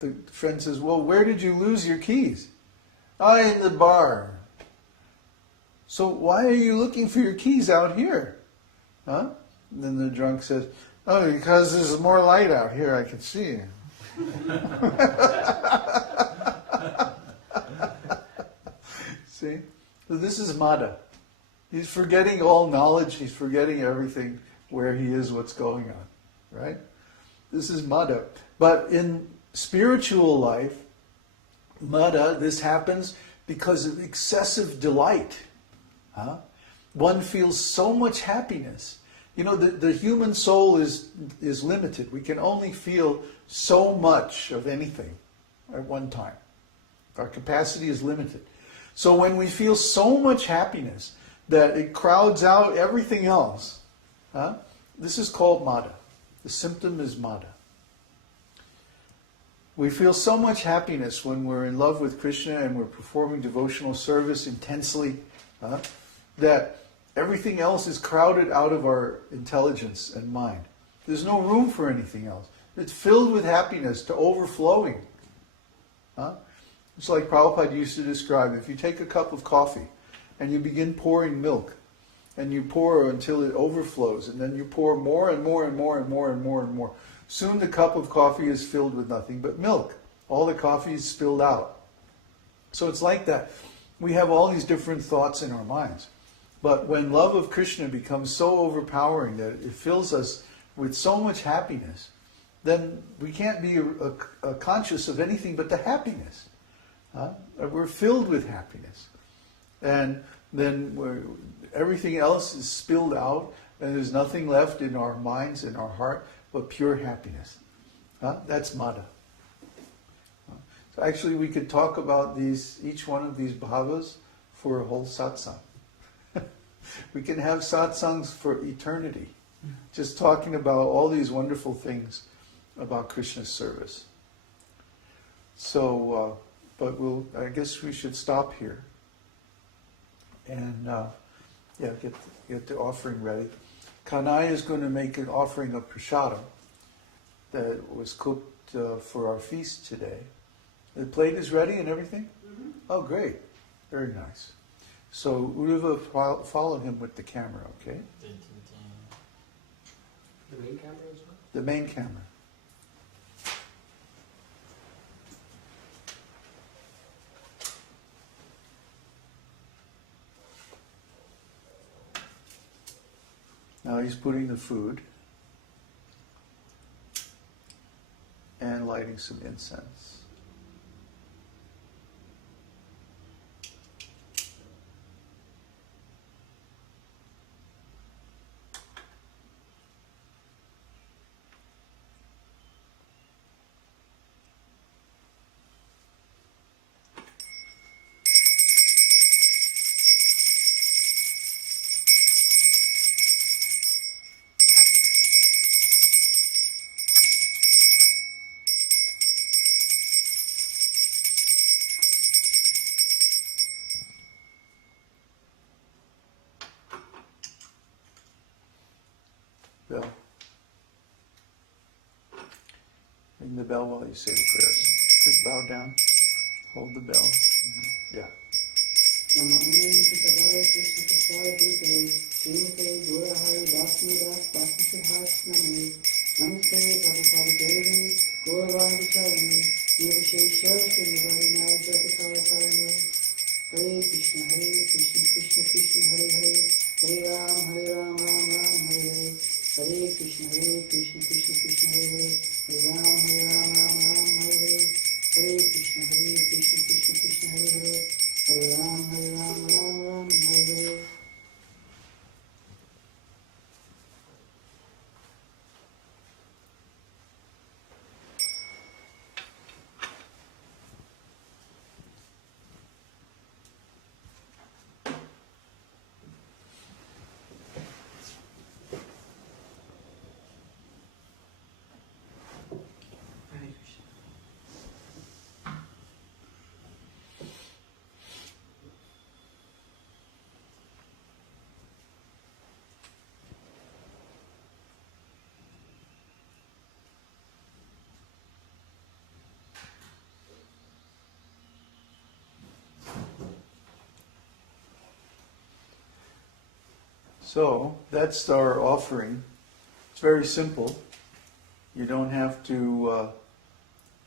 The friend says, well, where did you lose your keys? Oh, in the bar. So why are you looking for your keys out here? Huh? And then the drunk says, oh, because there's more light out here, I can see. See? So this is Mada. He's forgetting all knowledge, he's forgetting everything, where he is, what's going on. Right? This is Mada. But in spiritual life, Mada, this happens because of excessive delight. Huh? One feels so much happiness. You know, the human soul is limited. We can only feel so much of anything at one time. Our capacity is limited. So when we feel so much happiness that it crowds out everything else, this is called Mada. The symptom is Mada. We feel so much happiness when we're in love with Krishna and we're performing devotional service intensely, that everything else is crowded out of our intelligence and mind. There's no room for anything else. It's filled with happiness to overflowing. It's like Prabhupada used to describe, if you take a cup of coffee and you begin pouring milk, and you pour until it overflows, and then you pour more and more and more and more and more and more. Soon the cup of coffee is filled with nothing but milk. All the coffee is spilled out. So it's like that. We have all these different thoughts in our minds. But when love of Krishna becomes so overpowering that it fills us with so much happiness, then we can't be conscious of anything but the happiness. We're filled with happiness. And then everything else is spilled out, and there's nothing left in our minds, in our heart, but pure happiness. That's Mada. So actually we could talk about each one of these bhavas for a whole satsang. We can have satsangs for eternity, just talking about all these wonderful things about Krishna's service. So, but I guess we should stop here. And get the offering ready. Kanai is going to make an offering of prasadam that was cooked for our feast today. The plate is ready and everything? Mm-hmm. Oh, great. Very nice. So Uruva, follow him with the camera, okay? The main camera as well? The main camera. Now he's putting the food and lighting some incense. Bell. Ring the bell while you say the prayers. Just bow down. Hold the bell. Mm-hmm. Yeah. Hare Krishna, Krishna Krishna, Hare Hare, Hare Ram, Ram Ram, Hare Hare, Hare Krishna, Krishna Krishna, Hare Hare, Hare Ram, Ram Hare Hare, Hare Krishna, Krishna Krishna, Hare Hare, Hare Ram, Ram Hare Hare. So that's our offering. It's very simple. You don't have to,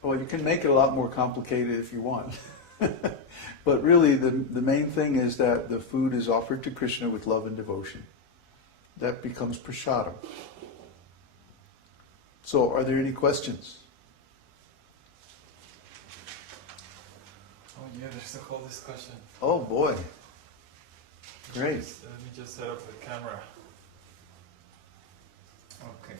well, you can make it a lot more complicated if you want. But really the main thing is that the food is offered to Krishna with love and devotion. That becomes prasadam. So are there any questions? Oh yeah, there's a whole discussion. Oh boy. Great. Let me just set up the camera. Okay.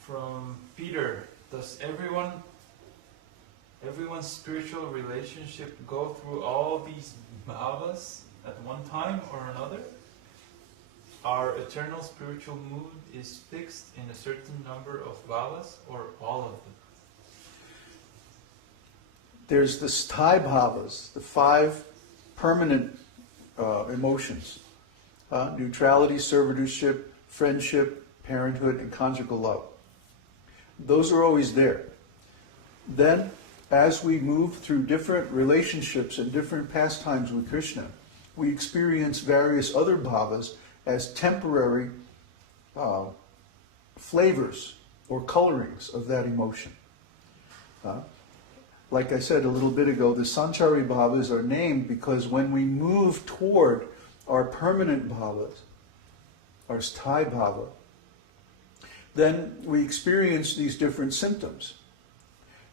From Peter, does everyone's spiritual relationship go through all these bhavas at one time or another? Our eternal spiritual mood is fixed in a certain number of bhavas or all of them? There's the sthāyi-bhavas, the 5 permanent emotions. Neutrality, servitorship, friendship, parenthood, and conjugal love. Those are always there. Then, as we move through different relationships and different pastimes with Krishna, we experience various other bhavas as temporary flavors or colorings of that emotion. Like I said a little bit ago, the sthāyi-bhavas are named because when we move toward our permanent bhavas, our sthāyi-bhava, then we experience these different symptoms.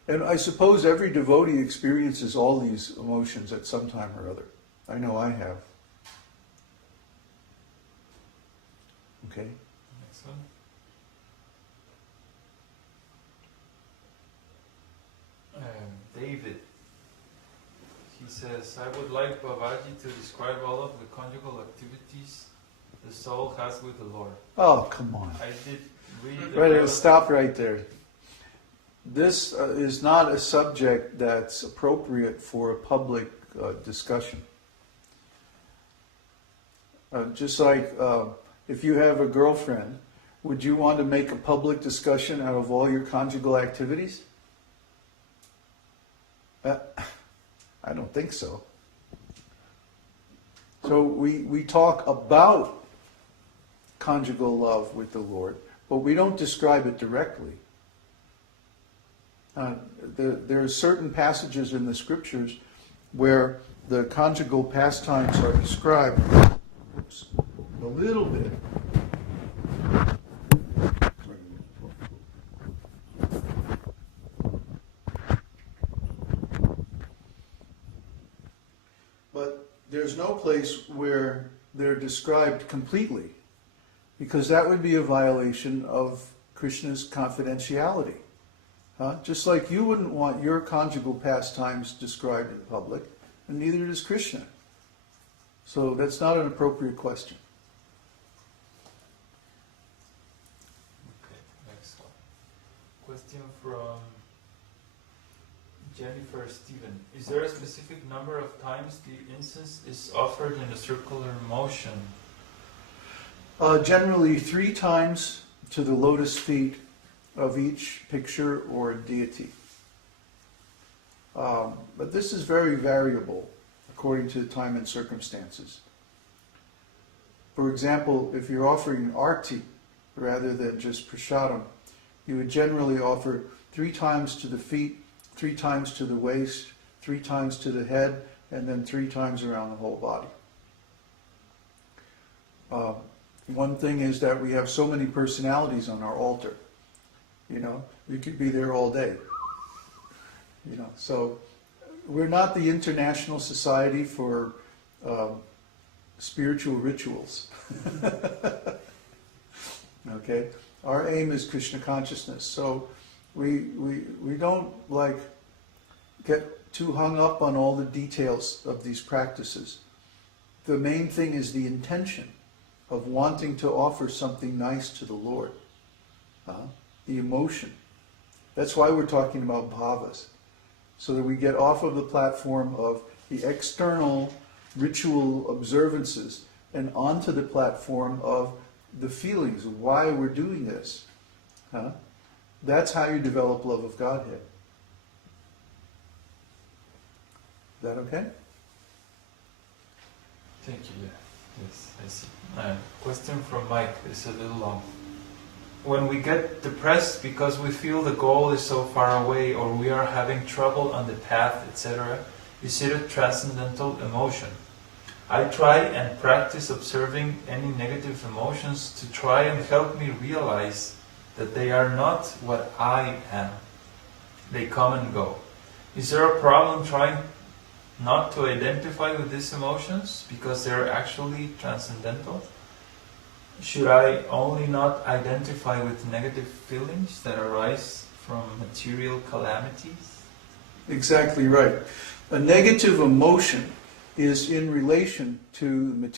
And I suppose every devotee experiences all these emotions at some time or other. I know I have. Okay. Next one. David. He says, I would like Babaji to describe all of the conjugal activities the soul has with the Lord. Oh, come on. I did read Right, stop right there. This is not a subject that's appropriate for a public discussion. Just like if you have a girlfriend, would you want to make a public discussion out of all your conjugal activities? I don't think so. So we talk about conjugal love with the Lord, but we don't describe it directly. There are certain passages in the scriptures where the conjugal pastimes are described a little bit. But there's no place where they're described completely, because that would be a violation of Krishna's confidentiality. Just like you wouldn't want your conjugal pastimes described in public, and neither does Krishna. So that's not an appropriate question. Okay, next one. Question from Jennifer Stephen. Is there a specific number of times the incense is offered in a circular motion? Generally 3 times to the lotus feet of each picture or deity. But this is very variable according to the time and circumstances. For example, if you're offering arti rather than just prasadam, you would generally offer 3 times to the feet, 3 times to the waist, 3 times to the head, and then 3 times around the whole body. One thing is that we have so many personalities on our altar. We could be there all day. So we're not the International Society for Spiritual Rituals. Okay? Our aim is Krishna consciousness. So we don't get too hung up on all the details of these practices. The main thing is the intention of wanting to offer something nice to the Lord. The emotion. That's why we're talking about bhavas. So that we get off of the platform of the external ritual observances and onto the platform of the feelings of why we're doing this. That's how you develop love of Godhead. that okay? Thank you. Yeah. Yes, I see. Question from Mike is a little long. When we get depressed because we feel the goal is so far away, or we are having trouble on the path, etc., is it a transcendental emotion? I try and practice observing any negative emotions to try and help me realize that they are not what I am. They come and go. Is there a problem trying not to identify with these emotions because they are actually transcendental? Should I only not identify with negative feelings that arise from material calamities? Exactly right. A negative emotion is in relation to material